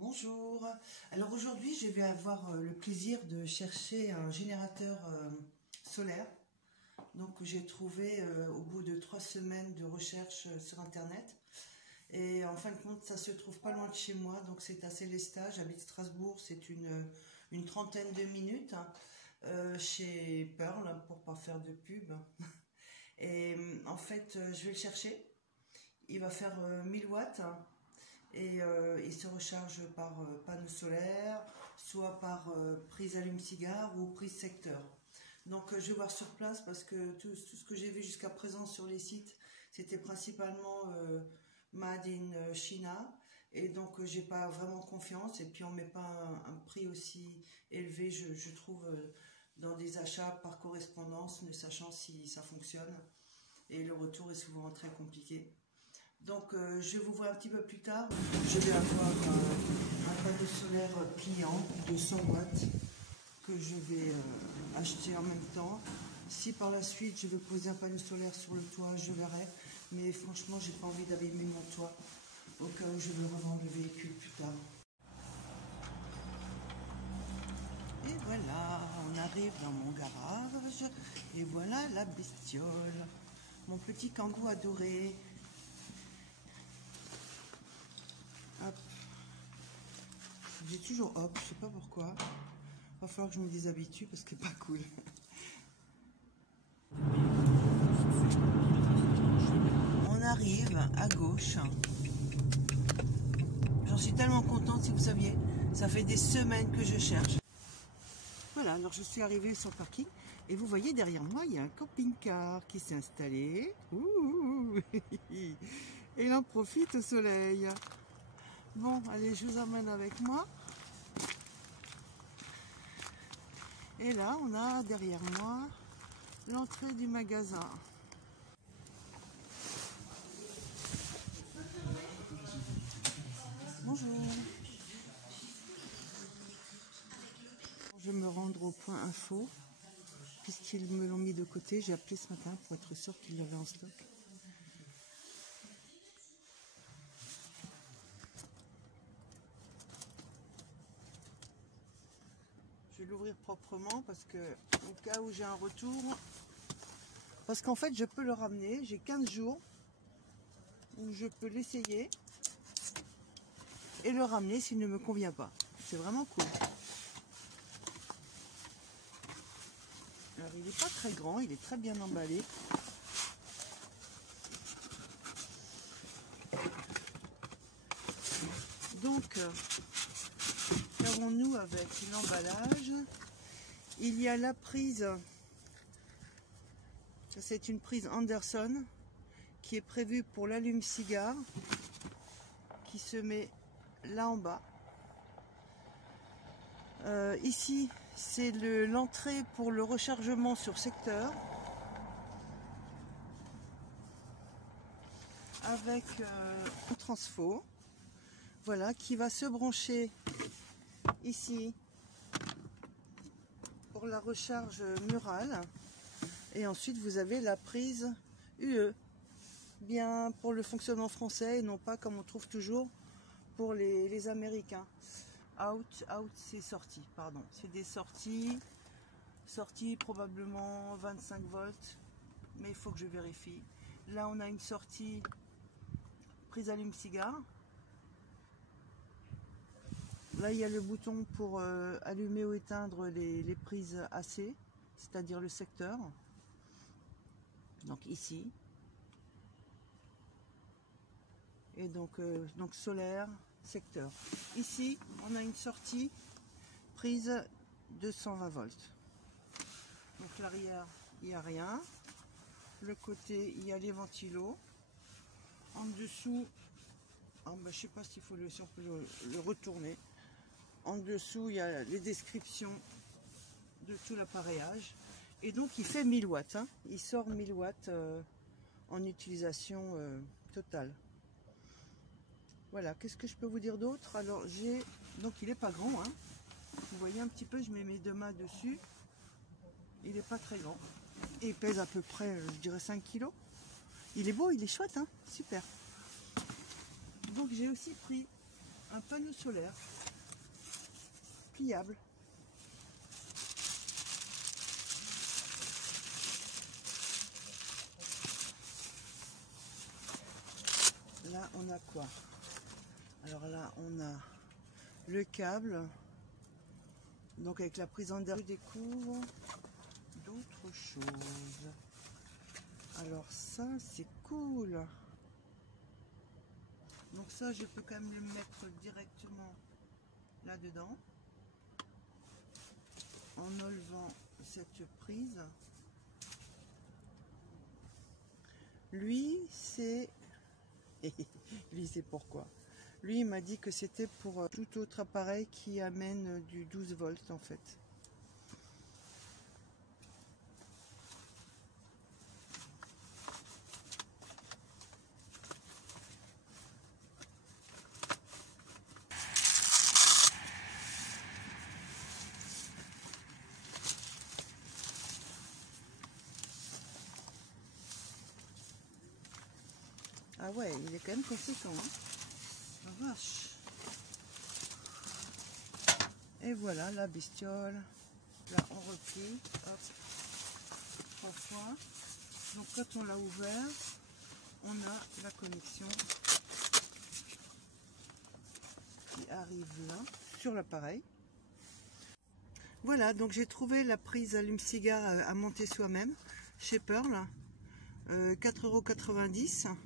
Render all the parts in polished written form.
Bonjour. Alors aujourd'hui, je vais avoir le plaisir de chercher un générateur solaire. Donc j'ai trouvé au bout de 3 semaines de recherche sur internet. Et en fin de compte, ça se trouve pas loin de chez moi, donc c'est à Célestat. J'habite Strasbourg, c'est une trentaine de minutes chez Pearl, pour pas faire de pub. Et en fait, je vais le chercher. Il va faire 1000 watts. Et il se recharge par panneau solaire, soit par prise allume-cigare ou prise secteur. Donc je vais voir sur place parce que tout ce que j'ai vu jusqu'à présent sur les sites, c'était principalement Made in China. Et donc j'ai pas vraiment confiance. Et puis on met pas un prix aussi élevé, je trouve, dans des achats par correspondance, ne sachant si ça fonctionne. Et le retour est souvent très compliqué. Donc je vous vois un petit peu plus tard. Je vais avoir un panneau solaire pliant de 100 watts que je vais acheter en même temps. Si par la suite je veux poser un panneau solaire sur le toit, je verrai. Mais franchement, j'ai pas envie d'abîmer mon toit au cas où je veux revendre le véhicule plus tard. Et voilà, on arrive dans mon garage. Et voilà la bestiole. Mon petit kangou adoré. Hop. J'ai toujours hop, je sais pas pourquoi. Va falloir que je me déshabitue parce que c'est pas cool. On arrive à gauche. J'en suis tellement contente, si vous saviez. Ça fait des semaines que je cherche. Voilà, alors je suis arrivée sur le parking et vous voyez derrière moi, il y a un camping-car qui s'est installé. Ouh. Et il en profite au soleil. Bon, allez, je vous emmène avec moi. Et là, on a derrière moi l'entrée du magasin. Bonjour. Je vais me rendre au point info, puisqu'ils me l'ont mis de côté. J'ai appelé ce matin pour être sûr qu'ils l'avaient en stock. Je vais l'ouvrir proprement parce que, au cas où j'ai un retour, parce qu'en fait je peux le ramener, j'ai 15 jours où je peux l'essayer et le ramener s'il ne me convient pas. C'est vraiment cool. Alors il n'est pas très grand, il est très bien emballé. Donc, qu'avons-nous avec l'emballage? Il y a la prise, c'est une prise Anderson qui est prévue pour l'allume-cigare, qui se met là en bas. Ici, c'est l'entrée pour le rechargement sur secteur, avec un transfo, voilà, qui va se brancher ici pour la recharge murale. Et ensuite, vous avez la prise UE, bien pour le fonctionnement français et non pas comme on trouve toujours pour les Américains. Out, c'est sorti, pardon. C'est des sorties probablement 25 volts, mais il faut que je vérifie. Là, on a une sortie prise allume-cigare. Là, il y a le bouton pour allumer ou éteindre les prises AC, c'est-à-dire le secteur. Donc ici. Et donc solaire, secteur. Ici, on a une sortie prise de 120 volts. Donc l'arrière, il n'y a rien. Le côté, il y a les ventilos. En dessous, je ne sais pas s'il faut si on peut le retourner. En dessous, il y a les descriptions de tout l'appareillage. Et donc, il fait 1000 watts. Hein. Il sort 1000 watts en utilisation totale. Voilà, qu'est-ce que je peux vous dire d'autre? Alors, donc il n'est pas grand. Hein. Vous voyez un petit peu, je mets mes deux mains dessus. Il n'est pas très grand. Et il pèse à peu près, je dirais 5 kg. Il est beau, il est chouette, hein, super. Donc, j'ai aussi pris un panneau solaire pliable. Là, on a quoi? Alors là, on a le câble. Donc avec la prise en derrière, je découvre d'autres choses. Alors ça, c'est cool. Donc ça, je peux quand même le mettre directement là-dedans. En enlevant cette prise. Lui, c'est... Lui, c'est pourquoi? Lui, il m'a dit que c'était pour tout autre appareil qui amène du 12 volts en fait. Ah ouais, il est quand même conséquent, hein. La vache. Et voilà la bestiole. Là, on replie. Hop. 3 fois. Donc quand on l'a ouvert, on a la connexion qui arrive là, sur l'appareil. Voilà, donc j'ai trouvé la prise allume-cigare à monter soi-même chez Pearl. 4,90 €.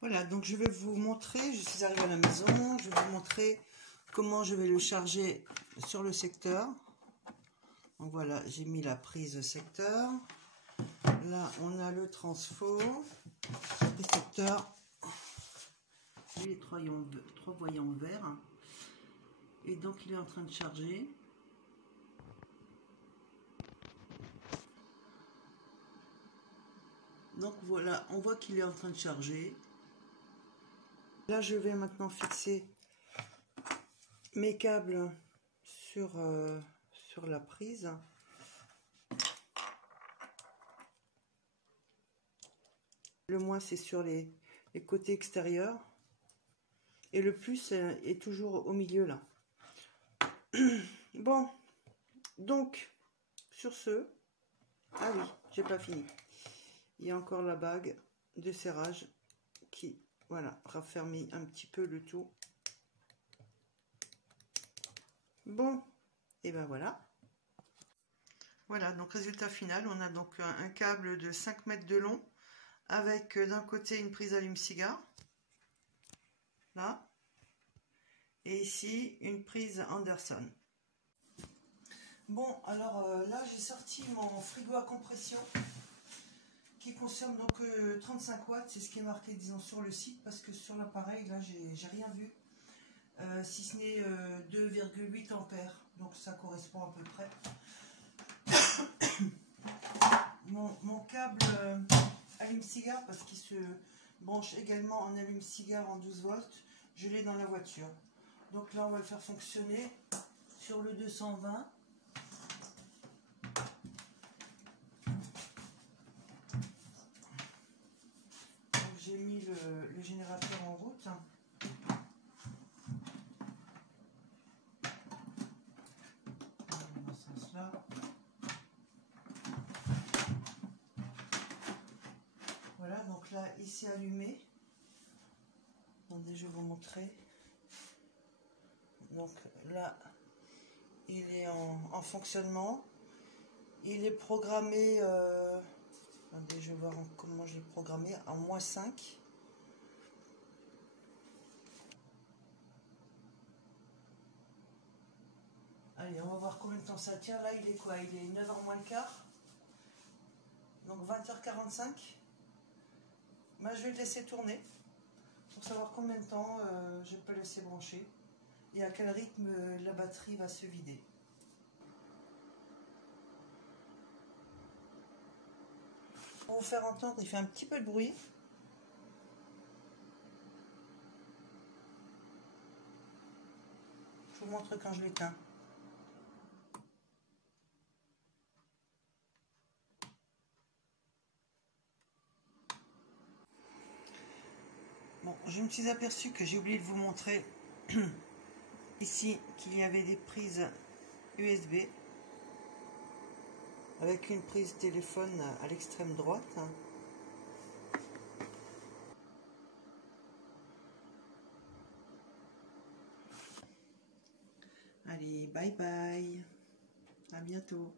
Voilà, donc je vais vous montrer, je suis arrivée à la maison, je vais vous montrer comment je vais le charger sur le secteur. Donc voilà, j'ai mis la prise secteur. Là, on a le transfo, les secteurs, les trois voyants verts. Et donc, il est en train de charger. Donc voilà, on voit qu'il est en train de charger. Là, je vais maintenant fixer mes câbles sur la prise. Le moins, c'est sur les côtés extérieurs. Et le plus est toujours au milieu, là. Bon, donc, sur ce... Ah oui, j'ai pas fini. Il y a encore la bague de serrage qui, voilà, raffermit un petit peu le tout. Bon, et ben voilà. Voilà, donc résultat final, on a donc un câble de 5 mètres de long avec d'un côté une prise allume-cigare, là, et ici une prise Anderson. Bon, alors là j'ai sorti mon frigo à compression qui consomme donc 35 watts, c'est ce qui est marqué disons sur le site, parce que sur l'appareil là j'ai rien vu, si ce n'est 2,8 ampères, donc ça correspond à peu près. Mon câble allume-cigare, parce qu'il se branche également en allume-cigare en 12 volts, je l'ai dans la voiture. Donc là on va le faire fonctionner sur le 220. Donc j'ai mis le générateur en route. Dans ce sens-là. Voilà, donc là il s'est allumé. Attendez, je vais vous montrer. Donc là, il est en fonctionnement. Il est programmé, attendez, je vais voir comment je l'ai programmé, en -5. Allez, on va voir combien de temps ça tient. Là, il est quoi? Il est 9h moins le quart. Donc 20h45. Moi, je vais le laisser tourner pour savoir combien de temps je peux laisser brancher et à quel rythme la batterie va se vider. Pour vous faire entendre, il fait un petit peu de bruit. Je vous montre quand je l'éteins. Bon, je me suis aperçue que j'ai oublié de vous montrer ici qu'il y avait des prises USB avec une prise téléphone à l'extrême droite. Allez, bye bye, à bientôt.